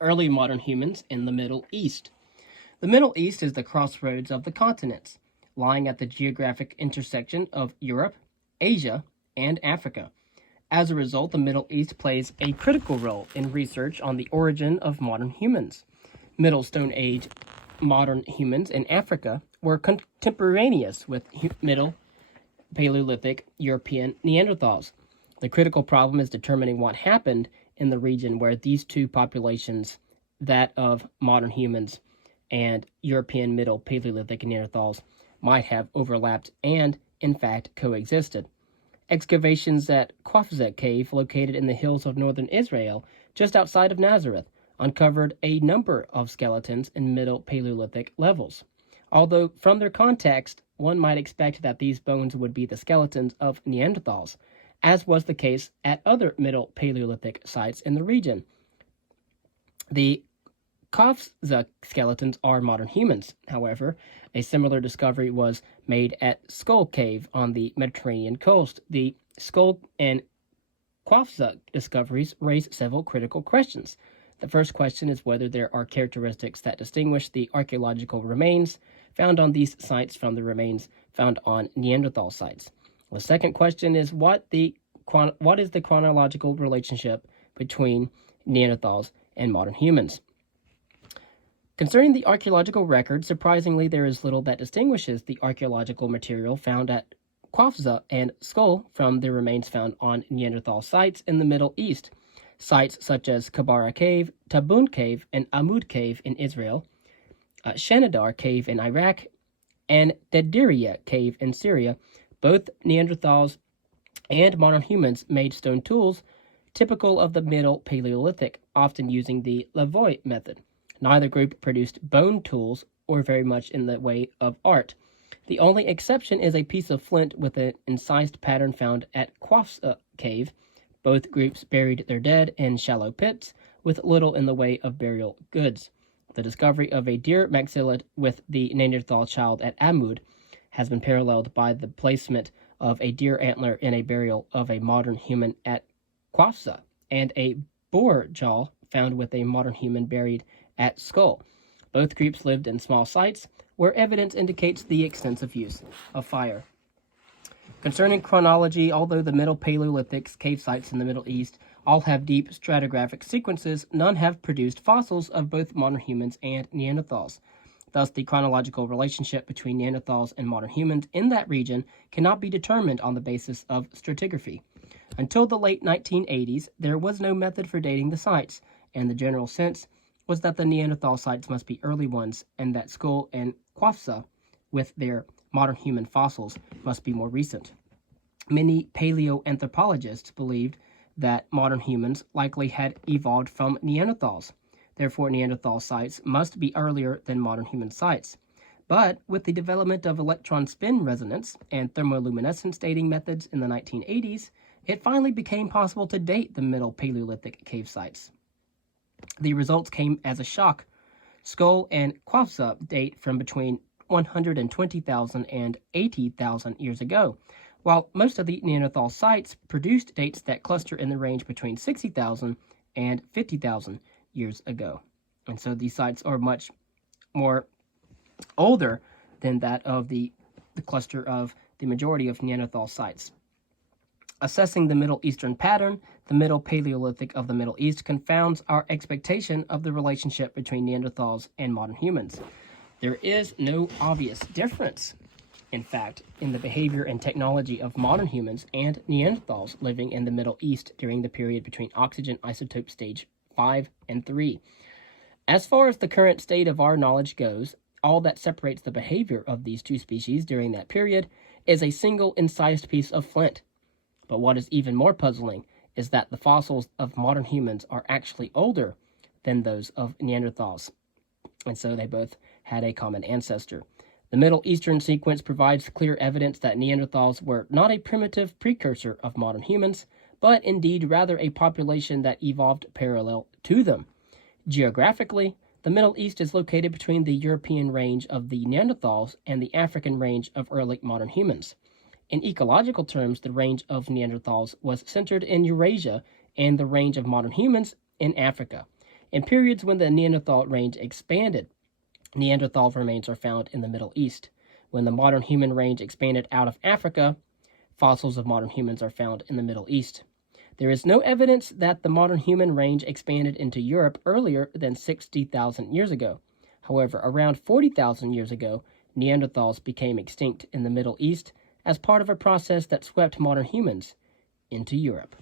Early modern humans in the Middle East. The Middle East is the crossroads of the continents, lying at the geographic intersection of Europe, Asia, and Africa. As a result, the Middle East plays a critical role in research on the origin of modern humans. Middle Stone Age modern humans in Africa were contemporaneous with Middle Paleolithic European Neanderthals. The critical problem is determining what happened in the region where these two populations, that of modern humans and European Middle Paleolithic Neanderthals, might have overlapped and, in fact, coexisted. Excavations at Qafzeh Cave, located in the hills of northern Israel, just outside of Nazareth, uncovered a number of skeletons in Middle Paleolithic levels. Although, from their context, one might expect that these bones would be the skeletons of Neanderthals, as was the case at other Middle Paleolithic sites in the region. The Qafzeh skeletons are modern humans. However, a similar discovery was made at Skull Cave on the Mediterranean coast. The Skull and Qafzeh discoveries raise several critical questions. The first question is whether there are characteristics that distinguish the archaeological remains found on these sites from the remains found on Neanderthal sites. The second question is what is the chronological relationship between Neanderthals and modern humans? Concerning the archaeological record, surprisingly, there is little that distinguishes the archaeological material found at Qafzeh and Skull from the remains found on Neanderthal sites in the Middle East. Sites such as Kabara Cave, Tabun Cave, and Amud Cave in Israel, Shanidar Cave in Iraq, and Dediria Cave in Syria, both Neanderthals and modern humans made stone tools typical of the Middle Paleolithic, often using the Lavoie method. Neither group produced bone tools or very much in the way of art. The only exception is a piece of flint with an incised pattern found at Qafzeh Cave. Both groups buried their dead in shallow pits with little in the way of burial goods. The discovery of a deer maxilla with the Neanderthal child at Amud has been paralleled by the placement of a deer antler in a burial of a modern human at Qafzeh, and a boar jaw found with a modern human buried at Skull. Both groups lived in small sites where evidence indicates the extensive use of fire. Concerning chronology, although the Middle Paleolithic cave sites in the Middle East all have deep stratigraphic sequences, none have produced fossils of both modern humans and Neanderthals. Thus, the chronological relationship between Neanderthals and modern humans in that region cannot be determined on the basis of stratigraphy. Until the late 1980s, there was no method for dating the sites, and the general sense was that the Neanderthal sites must be early ones, and that Skull and Qafzeh, with their modern human fossils, must be more recent. Many paleoanthropologists believed that modern humans likely had evolved from Neanderthals. Therefore, Neanderthal sites must be earlier than modern human sites. But with the development of electron spin resonance and thermoluminescence dating methods in the 1980s, it finally became possible to date the Middle Paleolithic cave sites. The results came as a shock. Skull and Qafzeh date from between 120,000 and 80,000 years ago, while most of the Neanderthal sites produced dates that cluster in the range between 60,000 and 50,000 years ago. And so these sites are much more older than that of the cluster of the majority of Neanderthal sites. Assessing the Middle Eastern pattern, the Middle Paleolithic of the Middle East confounds our expectation of the relationship between Neanderthals and modern humans. There is no obvious difference, in fact, in the behavior and technology of modern humans and Neanderthals living in the Middle East during the period between oxygen isotope stage 5 and 3. As far as the current state of our knowledge goes, all that separates the behavior of these two species during that period is a single incised piece of flint. But what is even more puzzling is that the fossils of modern humans are actually older than those of Neanderthals, and so they both had a common ancestor. The Middle Eastern sequence provides clear evidence that Neanderthals were not a primitive precursor of modern humans, but indeed rather a population that evolved parallel to them. Geographically, the Middle East is located between the European range of the Neanderthals and the African range of early modern humans. In ecological terms, the range of Neanderthals was centered in Eurasia and the range of modern humans in Africa. In periods when the Neanderthal range expanded, Neanderthal remains are found in the Middle East. When the modern human range expanded out of Africa, fossils of modern humans are found in the Middle East. There is no evidence that the modern human range expanded into Europe earlier than 60,000 years ago. However, around 40,000 years ago, Neanderthals became extinct in the Middle East as part of a process that swept modern humans into Europe.